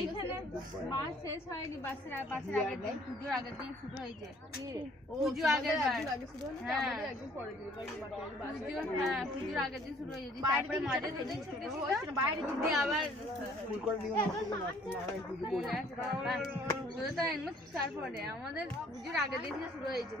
এইখানে মাস শেষ হয়নি, বাসের আগের দিন, পুজোর আগের দিন শুরু হয়েছে। পুজো আগের বার, পুজোর আগের দিন শুরু হয়েছে, তারপরে মাঝে দুদিন ছুটি ছিল, বাইরে দিদি আবার পুজো তো এক মাস তারপরে আমাদের পুজোর আগের দিন শুরু হয়েছে।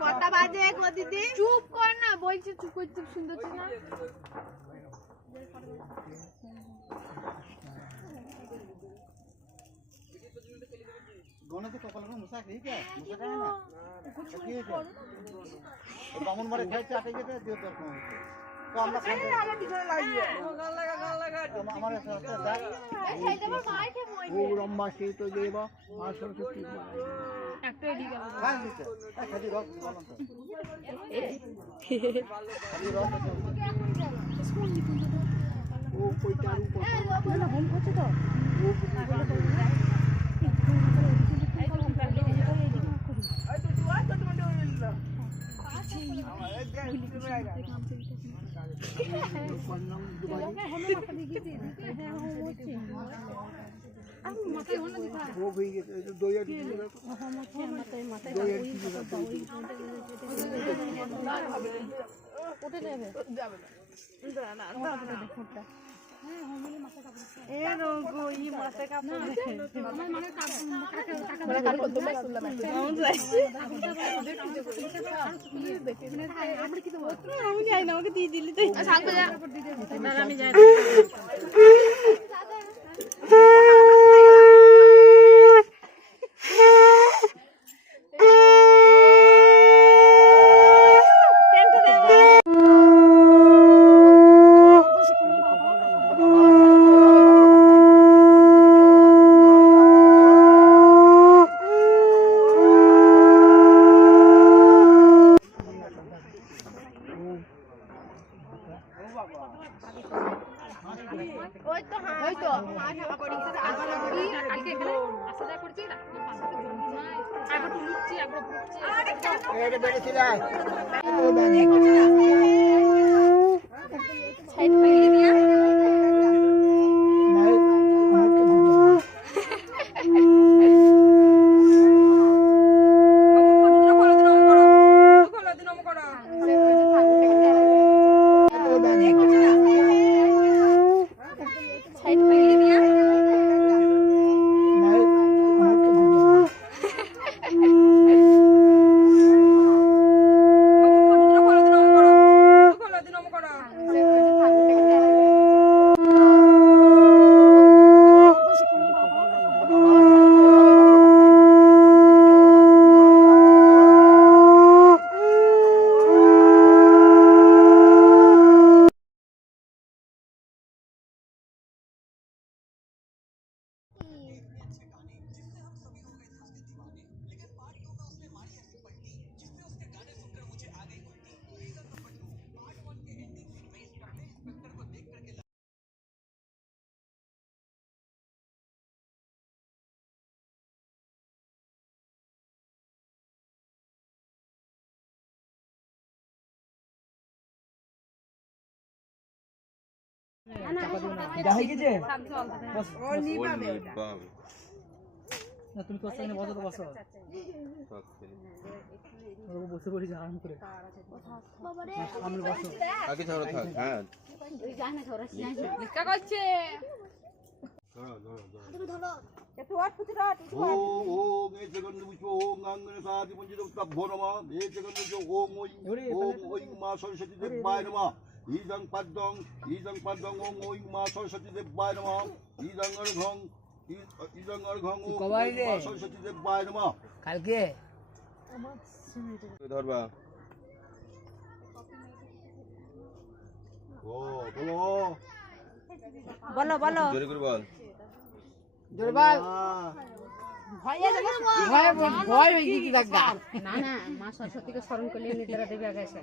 কটা বাজে গো দিদি? চুপ কর না, বলছি চুপ করতে সুন্দর না। गणेश कपाल में मुसा ठीक है मुसा है ना ठीक है बामन मारे खाई चाटे के दे दियो तो तो আমরা খাই আমার পিছনে লাগিয়ে গাল লাগা আমারে সাথে দা এই দেব মার কে মই ও রম্মা সেই তো দেব মা সরস্বতী একটা এডি গেল খাই দিতে খালি রক বলন তো খালি রক ও কইটার উপর না ভুল করছে তো ও আমাকে দিয়ে দিলি তো আমি যাই তুমি তো সামনে বসো তো বসো বসে পড়ি আরাম করে সামনে বসো আগে ধরো থাক হ্যাঁ ওই জানে ধরো নিকা করছে ধরো একটু আর পুতি রাট 오 내 저건 누구죠 강근에 사지 본지도 딱 보러마 내 저건 누구죠 오모이 마 설설지 내 바이너마 이장 반동 오모이 마 설설지 내 바이너마 이장 얼강 마 설설지 내 바이너마 কালকে ধরবা 오 বলো বলো বলো জোরে করে বল জোরে বল ভয় হয়ে গেছি দাদা না না মা সরস্বতীকে স্মরণ করলে নিদ্রা দেবে আগে এসে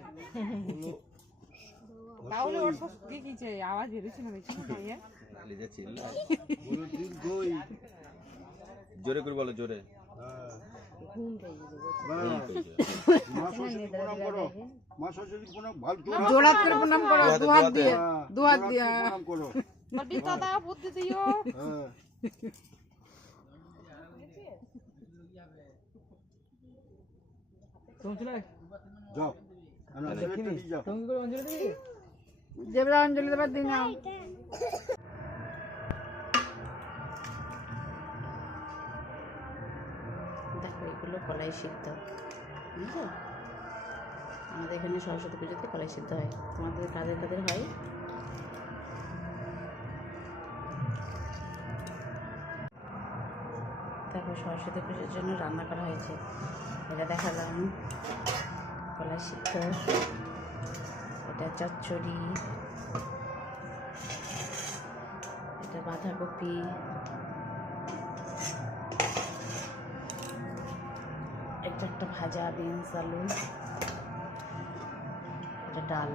তাহলে ওর সত্যি কিছে আওয়াজ বেরোচ্ছে না বেশি না লেজে চিল্লা বলো দিন কই জোরে করে বলো, জোরে। জোড়াত করে প্রণাম করো, দুহাতে, দু হাত দুহাতে। দিয়ে, দু হাত দিয়ে। দাদা বুদ্ধি দিও তুমি চলে যাও যাও তুমি কি করে অঞ্জলি দিবি? যেবার অঞ্জলি দেবার দিন নাও। দেখো এগুলো কলাই সিদ্ধ, বুঝছো? আমাদের এখানে সরস্বতী পুজোতে কলাই সিদ্ধ হয়, তোমাদের কাদের কাদের হয়? দেখো সরস্বতী পুজোর জন্য রান্না করা হয়েছে, এটা দেখালাম কলাই সিদ্ধ, এটা চচ্চড়ি, এটা বাঁধাকপি, এটা একটা ভাজা বিনস আলু, এটা ডাল।